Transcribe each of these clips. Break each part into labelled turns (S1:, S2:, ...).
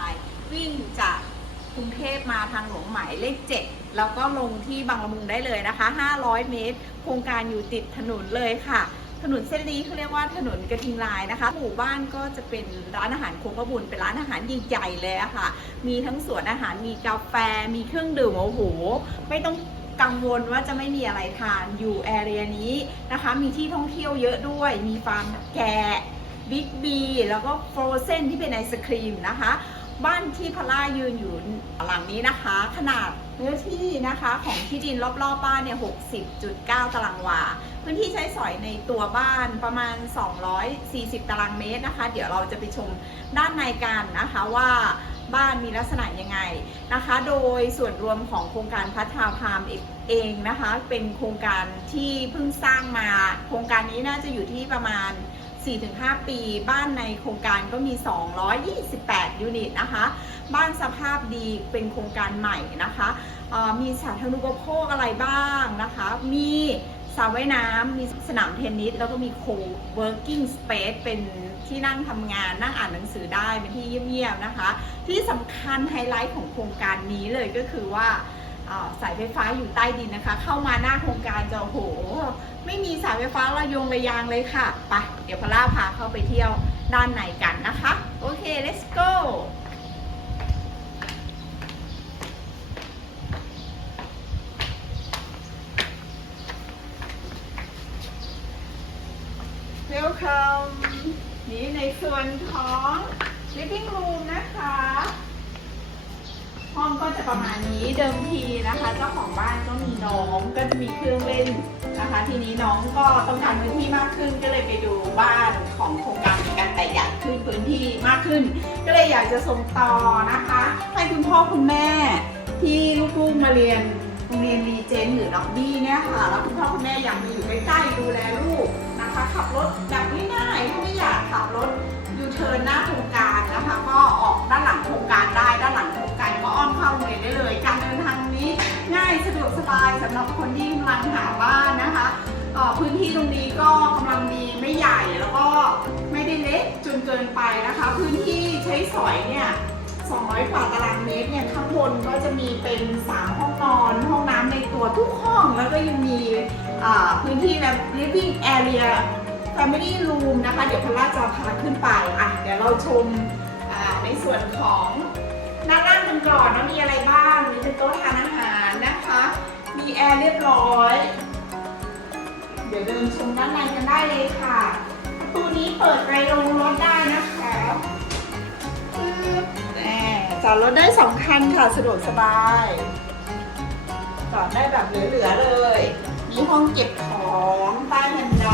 S1: าย วิ่งจากกรุงเทพมาทางหลวงหมายเลข7แล้วก็ลงที่บางละมุงได้เลยนะคะ 500 เมตร โครงการอยู่ติดถนนเลยค่ะ ถนนเส้นนี้เขาเรียกว่าถนนกระทิงลายนะคะ หมู่บ้านก็จะเป็นร้านอาหารโคกระบุญเป็นร้านอาหารใหญ่ๆเลยอะค่ะ มีทั้งสวนอาหาร มีกาแฟ มีเครื่องดื่ม โอ้โห ไม่ต้องกังวลว่าจะไม่มีอะไรทานอยู่แอเรียนี้นะคะ มีที่ท่องเที่ยวเยอะด้วย มีฟาร์มแกะบิ๊กบีแล้วก็โฟรเซนที่เป็นไอศครีมนะคะ บ้านที่พล่ายืนอยู่หลังนี้นะคะ ขนาดเนื้อที่นะคะของที่ดินรอบๆบ้านเนี่ย 60.9 ตารางวา พื้นที่ใช้สอยในตัวบ้านประมาณ 240 ตารางเมตรนะคะ เดี๋ยวเราจะไปชมด้านในกันนะคะว่า บ้านมีลักษณะยังไงนะคะ โดยส่วนรวมของโครงการพัฒนาพามเองนะคะ เป็นโครงการที่เพิ่งสร้างมา โครงการนี้น่าจะอยู่ที่ประมาณ 4-5 ปี บ้านในโครงการก็มี 228 ยูนิตนะคะ บ้านสภาพดีเป็นโครงการใหม่นะคะ มีสาธารณูปโภคอะไรบ้างนะคะ มีสระว่ายน้ำมีสนามเทนนิส แล้วก็มี co-working space เป็นที่นั่งทำงานนั่งอ่านหนังสือได้เป็นที่เงียบๆนะคะ ที่สำคัญไฮไลท์ของโครงการนี้เลยก็คือว่าสายไฟฟ้าอยู่ใต้ดินนะคะ เข้ามาหน้าโครงการจะโอ้โหไม่มีสายไฟฟ้าระยงระยางเลยค่ะ ไป เดี๋ยวพล่าพาเข้าไปเที่ยวด้านในกันนะคะ โอเค let's go Welcome นี่ในส่วนของ living room นะคะ ห้องก็จะประมาณนี้เดิมทีนะคะ เจ้าของบ้านก็มีน้องก็จะมีเครื่องเล่นนะคะ ทีนี้น้องก็ต้องการพื้นที่มากขึ้นก็เลยไปดูบ้านของโครงการกันแต่ใหญ่ขึ้นพื้นที่มากขึ้น ก็เลยอยากจะส่งต่อนะคะ ให้คุณพ่อคุณแม่ที่ลูกๆมาเรียนโรงเรียนรีเจนหรือด็อกบี้เนี่ยค่ะ แล้วคุณพ่อคุณแม่อยากมาอยู่ใกล้ๆดูแลลูก นะคะขับรถแบบง่ายๆถ้าไม่อยากขับรถยูเทิร์นหน้าโครงการนะคะ ก็ออกด้านหลังโครงการได้ด้านหลังโครงการก็อ้อมเข้าโรงเรียนได้เลย การเดินทางนี้ง่ายสะดวกสบายสำหรับคนที่กำลังหาบ้านนะคะพื้นที่ตรงนี้ก็กำลังดีไม่ใหญ่แล้วก็ไม่ได้เล็กจนเกินไปนะคะ พื้นที่ใช้สอยเนี่ย200กว่าตารางเมตรเนี่ยข้างบนก็จะมีเป็น 3 ห้องนอน ห้องน้ำในตัวทุกห้องแล้วก็ยังมี พื้นที่แบบ living area family room นะคะ เดี๋ยวพลาจะพาขึ้นไป อะ เดี๋ยวเราชมในส่วนของด้านล่างกันก่อนว่ามีอะไรบ้าง มีเป็นโต๊ะทานอาหารนะคะ มีแอร์เรียบร้อย เดี๋ยวเดินชมด้านในกันได้เลยค่ะประตูนี้เปิดไปลงรถได้นะคะจอดรถได้สองคันค่ะ สะดวกสบาย จอดได้แบบเหลือๆเลย มีห้องเก็บของใต้บันได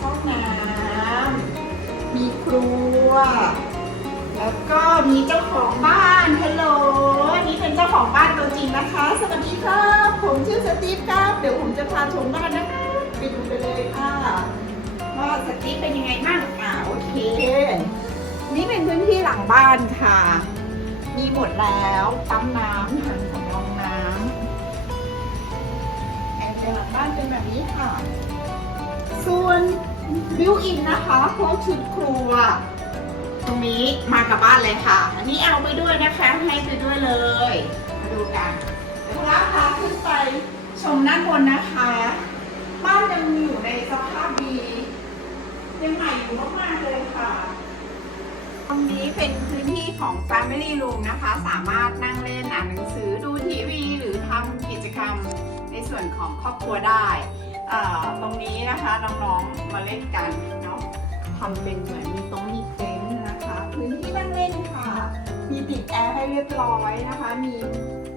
S1: ห้องน้ำมีครัว แล้วก็มีเจ้าของบ้านฮัลโหลนี่เป็นเจ้าของบ้านตัวจริงนะคะ สวัสดีครับผมชื่อสตีฟครับเดี๋ยวผมจะพาชมบ้านนะคะไปดูไปเลยค่ะว่าสตีฟเป็นยังไงบ้างอ่าโอเค นี่เป็นพื้นที่หลังบ้านค่ะ มีหมดแล้วปั๊มน้ำถังสำรอ หลังบ้านเป็นแบบนี้ค่ะ ส่วนบิวอินนะคะพวกชุดครัว ตรงนี้มากับบ้านเลยค่ะ อันนี้เอาไปด้วยนะคะให้ไปด้วยเลย มาดูกันเดี๋ยวเราพาขึ้นไปชมด้านบนนะคะ บ้านยังอยู่ในสภาพดียังใหม่อยู่มากๆเลยค่ะตรงนี้เป็นพื้นที่ของ Family Room นะคะ สามารถนั่งเล่นอ่านหนังสือดูทีวี หรือทำกิจกรรม ในส่วนของครอบครัวได้ตรงนี้นะคะน้องๆมาเล่นกันเนาะทำเป็นเหมือนมีโต๊ะมีเต็นท์นะคะพื้นที่นั่งเล่นค่ะ มีติดแอร์ให้เรียบร้อยนะคะ มี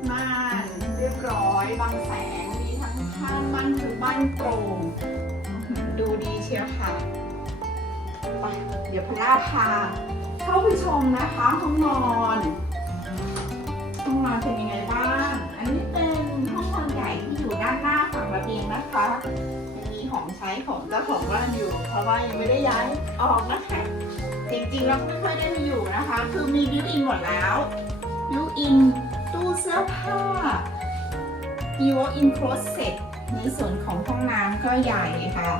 S1: ม่านเรียบร้อยบังแสงมีทั้งผ้าม่านคือบ้านโปร่งดูดีเชียวค่ะไปเดี๋ยวพล่าพาเข้าไปชมนะคะห้องนอนห้องนอนเป็นยังไงบ้างอันนี้ ด้านหน้าฝั่งระเบียงนะคะยังมีของใช้ของเจ้าของบ้านอยู่ เพราะว่ายังไม่ได้ย้ายออกนะคะจริงๆแล้วไม่ค่อยได้มีอยู่นะคะ คือมีบิวอินหมดแล้วบิวอินตู้เสื้อผ้า e w o in closet ในส่วนของห้องน้ำก็ใหญ่ค่ะ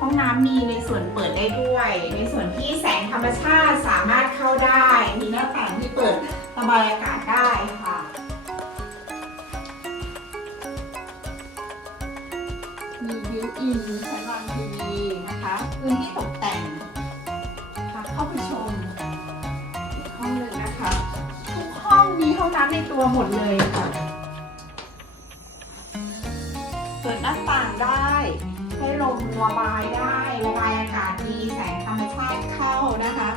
S1: ห้องน้ำมีในส่วนเปิดได้ด้วย ในส่วนที่แสงธรรมชาติสามารถเข้าได้ มีหน้าต่างที่เปิดระบายอากาศได้ค่ะ นชั้นวางทีวีนะคะพื้นที่ตกแต่งค่ะเข้าไปชมอีกห้องหนึ่งนะคะ ทุกห้องมีห้องน้ำในตัวหมดเลยค่ะ เปิดหน้าต่างได้ ให้ลมระบายได้ระบายอากาศดีแสงธรรมชาติเข้านะคะ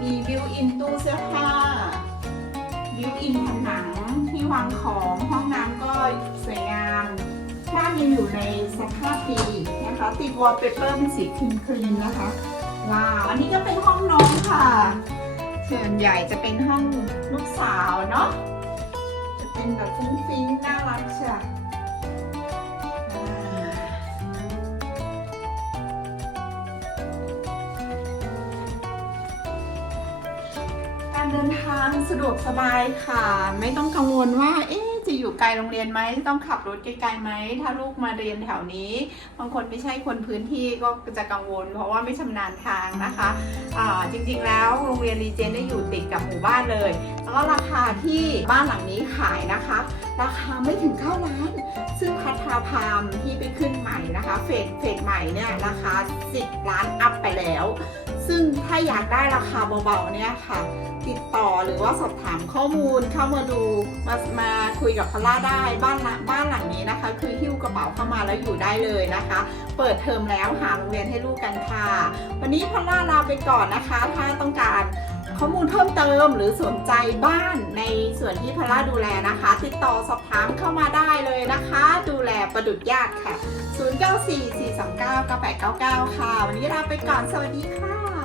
S1: มีบิวอินตู้เสื้อผ้าบิวอินผนังที่วางของห้องน้ำก็สวยงามบ้านยังอยู่ในสภาพดี นะคะ ติดวอลเปเปอร์เป็นสีครีมครีมๆนะคะ ว้าว อันนี้ก็เป็นห้องน้องค่ะ ส่วนใหญ่จะเป็นห้องลูกสาวเนาะ จะเป็นแบบฟุ้งฟิ้งน่ารักเชียวอ่าการเดินทางสะดวกสบายค่ะ ไม่ต้องกังวลว่า เอ๊ะอยู่ไกลโรงเรียนไหมต้องขับรถไกลๆไหมถ้าลูกมาเรียนแถวนี้บางคนไม่ใช่คนพื้นที่ก็จะกังวล เพราะว่าไม่ชำนาญทางนะคะอ่าจริงๆแล้วโรงเรียนรีเจนได้อยู่ติดกับหมู่บ้านเลย แล้วก็ราคาที่บ้านหลังนี้ขายนะคะ ราคาไม่ถึง9ล้าน ซึ่งพัทราพามที่ไปขึ้นใหม่นะคะ เฟสเฟสใหม่เนี่ยราคา 10 ล้านอัพไปแล้ว ซึ่งถ้าอยากได้ราคาเบาๆเนี่ยค่ะ ติดต่อหรือว่าสอบถามข้อมูลเข้ามาดูมามาคุยกับพล่าได้บ้านหลังบ้านหลังนี้นะคะ คือหิ้วกระเป๋าเข้ามาแล้วอยู่ได้เลยนะคะ เปิดเทอมแล้วหาโรงเรียนให้ลูกกันค่ะ วันนี้พล่าลาไปก่อนนะคะ ถ้าต้องการข้อมูลเพิ่มเติมหรือสนใจบ้านในส่วนที่พล่าดูแลนะคะ ติดต่อสอบถามเข้ามาได้เลยนะคะ ดูแลประดุจญาติค่ะ 0944299899 ค่ะ วันนี้ลาไปก่อน สวัสดีค่ะ